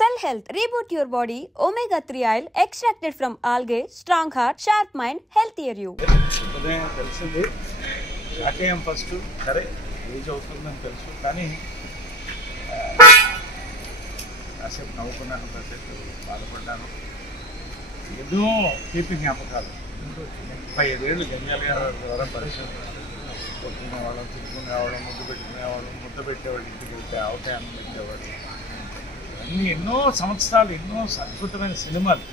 Cell Health, reboot your body, omega-3 oil extracted from algae, strong heart, sharp mind, healthier you. తెలిసింది రాకేయం first సరే age అవుతుందని తెలుసు కానీ కాసేపు నవ్వుకున్నాను, కాసేపు బాధపడ్డాను. ఎన్నో తీపి జ్ఞాపకాలు. 35 ఏళ్ళు జంజాల్ గారి ద్వారా పరిశ్రమ కొట్టుకునేవాళ్ళం, తిట్టుకునేవాళ్ళం, ముద్దు పెట్టుకునేవాళ్ళం, ముద్ద పెట్టేవాళ్ళు, ఇంటికి వెళ్తే అవకాశం పెట్టేవాడు. అన్నీ ఎన్నో సంవత్సరాలు, ఎన్నో అద్భుతమైన సినిమాలు.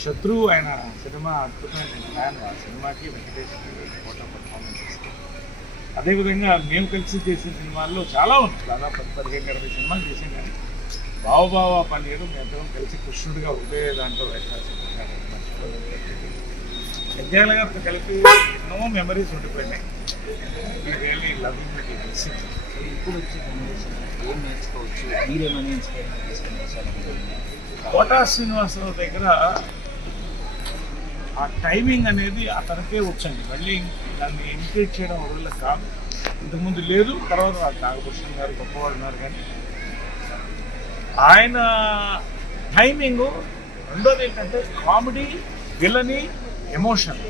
శత్రువు ఆయన సినిమా అద్భుతమైన ఫ్యాన్. ఆ సినిమాకి వెంకటేశ్వర ఫోటో పర్ఫార్మెన్సెస్. అదేవిధంగా మేము కలిసి చేసిన సినిమాల్లో చాలా ఉన్నాయి. దాదాపు 15-20 సినిమాలు చేసాం. కానీ బావబావ పనిచేయడం మేమిద్దరం కలిసి కృష్ణుడిగా ఒకటే దాంట్లో వేషాలు జంజాల గారితో కలిపి ఎన్నో మెమరీస్ ఉండిపోయినాయి. ఈ రియల్లీ లవింగ్ ఇట్ ఈస్. ఇప్పుడు వచ్చే జనరేషన్ ఏం నేర్చుకోవచ్చు, మీరేమని ఇన్స్పైర్ చేసుకుని? కోటా శ్రీనివాసరావు దగ్గర ఆ టైమింగ్ అనేది అతనికే వచ్చండి. మళ్ళీ దాన్ని ఇమిటేట్ చేయడం వల్ల కాదు. ఇంతకుముందు లేదు, తర్వాత నాగభూషణ్ గారు గొప్పవాడు ఉన్నారు. కానీ ఆయన టైమింగ్. రెండోది ఏంటంటే కామెడీ, విలని, ఎమోషన్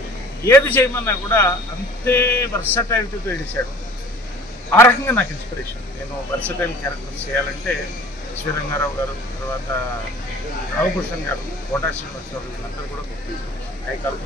ఏది చేయమన్నా కూడా అంతే వర్సటైలిటీతో చేశాడు. ఆ రకంగా నాకు ఇన్స్పిరేషన్. నేను వర్సటైల్ క్యారెక్టర్స్ చేయాలంటే ఎస్వి రంగారావు గారు, తర్వాత నాగభూషణ్ గారు, కోటా శ్రీనివాసరావు వీళ్ళందరూ కూడా గొప్ప. I call